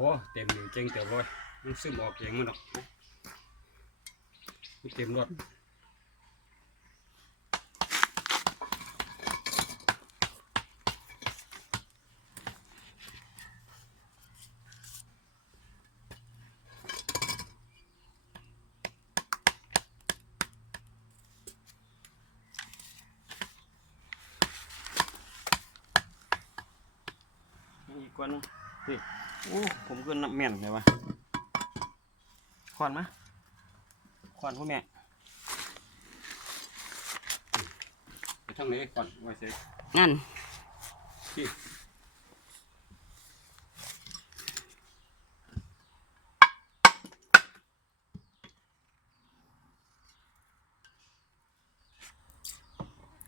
อ้เต็มอยู่เจ๋งเต็มเลยมันซึมออกเองมันดอกมันเต็มรถอีกกว่านึง นี่โอ้ผมก็นับแม่นเลยวะขวานมะขวานพ่อแม่ไปทางไหนก่อนไว้เสกนั่นที่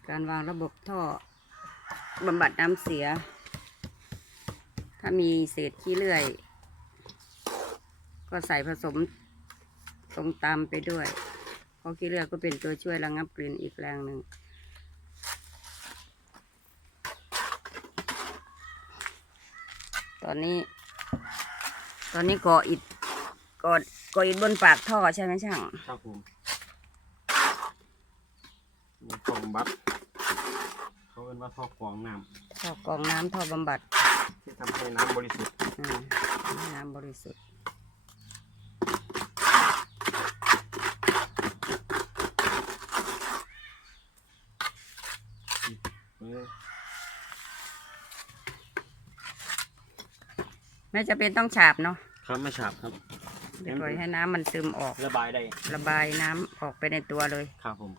การวางระบบท่อบำบัดน้ำเสีย ถ้ามีเศษขี้เลื่อย ก็ใส่ผสมตรงตามไปด้วย เพราะขี้เลื่อยก็เป็นตัวช่วยระงับกลิ่นอีกแรงหนึ่งตอนนี้ ตอนนี้ก่ออิฐก่อก่ออิฐบนปากท่อใช่ไหมช่างครับผมมีกล่องบัตรเขาเรียกว่าท่อกรองน้ท่อกรองน้ำท่อบำบัดำ ที่ทำให้น้ำบริสุทธิ์อืมน้ำบริสุทธิ์เออไม่จะเป็นต้องฉาบเนาะครับไม่ฉาบครับ เดี๋ยวปล่อยให้น้ำมันซึมออก ระบายได้ระบายน้ำออกไปในตัวเลย ครับผม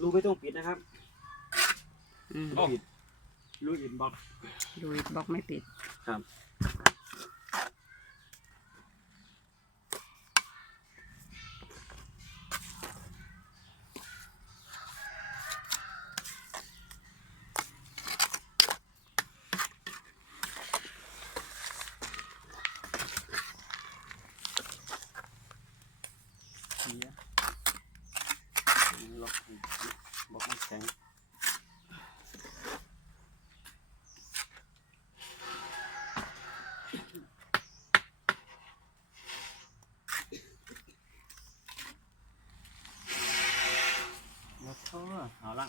รูไม่ต้องปิดนะครับ อืมรูปิด รูอินบ็อกดูอิฐบล็อกไม่ปิด ครับเสียล็อกบอกมันแข็ง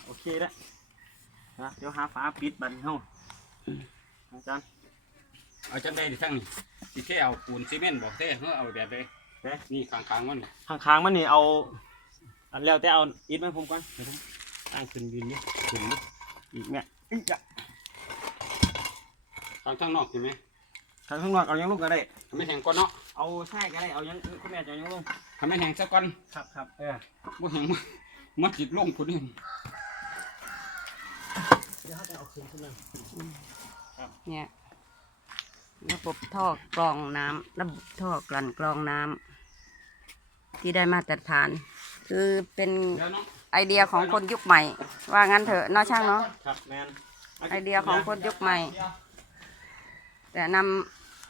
โอเคแล้วนะเดี๋ยวหาฝาปิดบัดนเฮาอาจารย์เอาจังได้ดิทั้งนี้ที่แค่เอาปูนซีเมนต์บอกเท่เฮ้อเอาแบบเลยเอ๊ะนี่กลางๆมันนี่ข้างๆมันนี่เอา อันแล้วแต่เอาอิฐมาให้ผมก่อนเดี๋ยวผมตั้งขึ้นยืนนี่ขึ้นนี่อีกเนี่ยอีกอะทางข้างนอกเห็นไหมทางข้างนอกเอายังลูกก็ได้ ทำให้แห้งก่อนเนาะเอาใช่ก็ได้เอายังคุณแม่จะเอายังลงทำให้แห้งซะก่อนครับครับเออบ่แห้งมามาติดลงพุ่นนี่เดี๋ยวเขาจะเอาขึ้นขึ้นมาเนี่ยระบบท่อกรองน้ำระบบท่อกลั่นกรองน้ำที่ได้มาตรฐาน คือเป็นเดี๋ยวเนาะไอเดียของคนยุคใหม่ ว่างั้นเถอะเนาะช่างเนาะครับแมนไอเดียของคนยุคใหม่ แต่น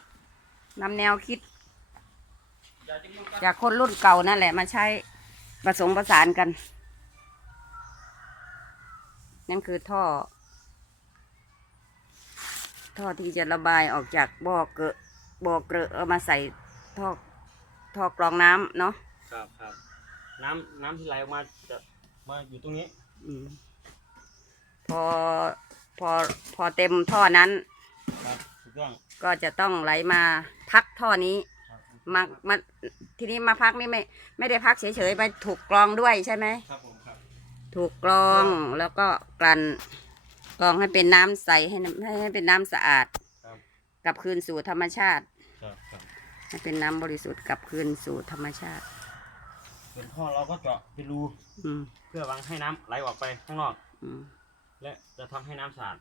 ำนำแนวคิดอย่าจิ้มลงกันจากคนรุ่นเก่านั่นแหละมาใช้ผสมผสานกัน นั่นคือท่อ ท่อที่จะระบายออกจากบ่อเกลอะบ่อเกลอะเอามาใส่ท่อท่อกรองน้ำเนาะครับครับน้ำน้ำที่ไหลออกมาจะมาอยู่ตรงนี้อืมพอพอพอเต็มท่อนั้น ครับถูกต้องก็จะต้องไหลมาพักท่อนี้ครับมามาทีนี้มาพักนี่ไม่ไม่ได้พักเฉยๆไปถูกกรองด้วยใช่ไหม ครับผมครับ ถูกกรองแล้วก็กลั่น กรองให้เป็นน้ำใสให้น้ำให้ให้เป็นน้ำสะอาดครับ กลับคืนสู่ธรรมชาติ ครับครับให้เป็นน้ำบริสุทธิ์กลับคืนสู่ธรรมชาติ ส่วนท่อเราก็เจาะเป็นรูอืมเพื่อหวังให้น้ำไหลออกไปข้างนอก อืม และจะทำให้น้ำสะอาด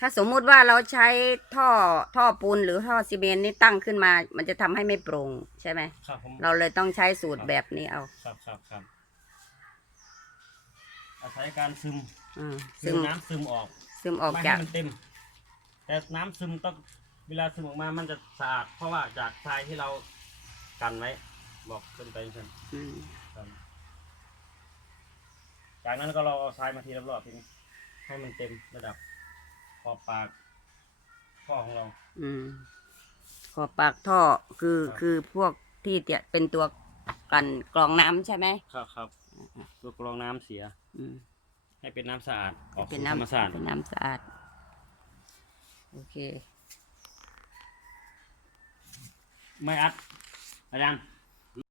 ถ้าสมมุติว่าเราใช้ท่อท่อปูนหรือท่อซีเมนต์นี่ตั้งขึ้นมา มันจะทำให้ไม่โปร่งใช่ไหม ครับผมเราเลยต้องใช้สูตรแบบนี้เอาครับครับครับอาศัยการซึมอืมซึซึมมน้ำซึมออกซึมออกไม่จาให้กมันเต็ม แต่น้ำซึมต้องเวลาซึมออกมามันจะสะอาดเพราะว่าจากทรายที่เรากันไว้บอกขึ้นไปเช่นอืมครับจากนั้นก็เราเอาทรายมาทีรอบๆทีนี้ให้มันเต็มระดับข อบปากท่อของเรา อืมขอบปากท่อคือครับ คือพวกที่เตียเป็นตัวกลั่นกรองน้ำใช่ไหมครับครับตัวกรองน้ำเสีย อืมให้เป็นน้ำสะอาดออกเป็นสู่ธรน้ำรมชาติเป็นน้ำสะอาด โอเค ไม่อัดอาจารย์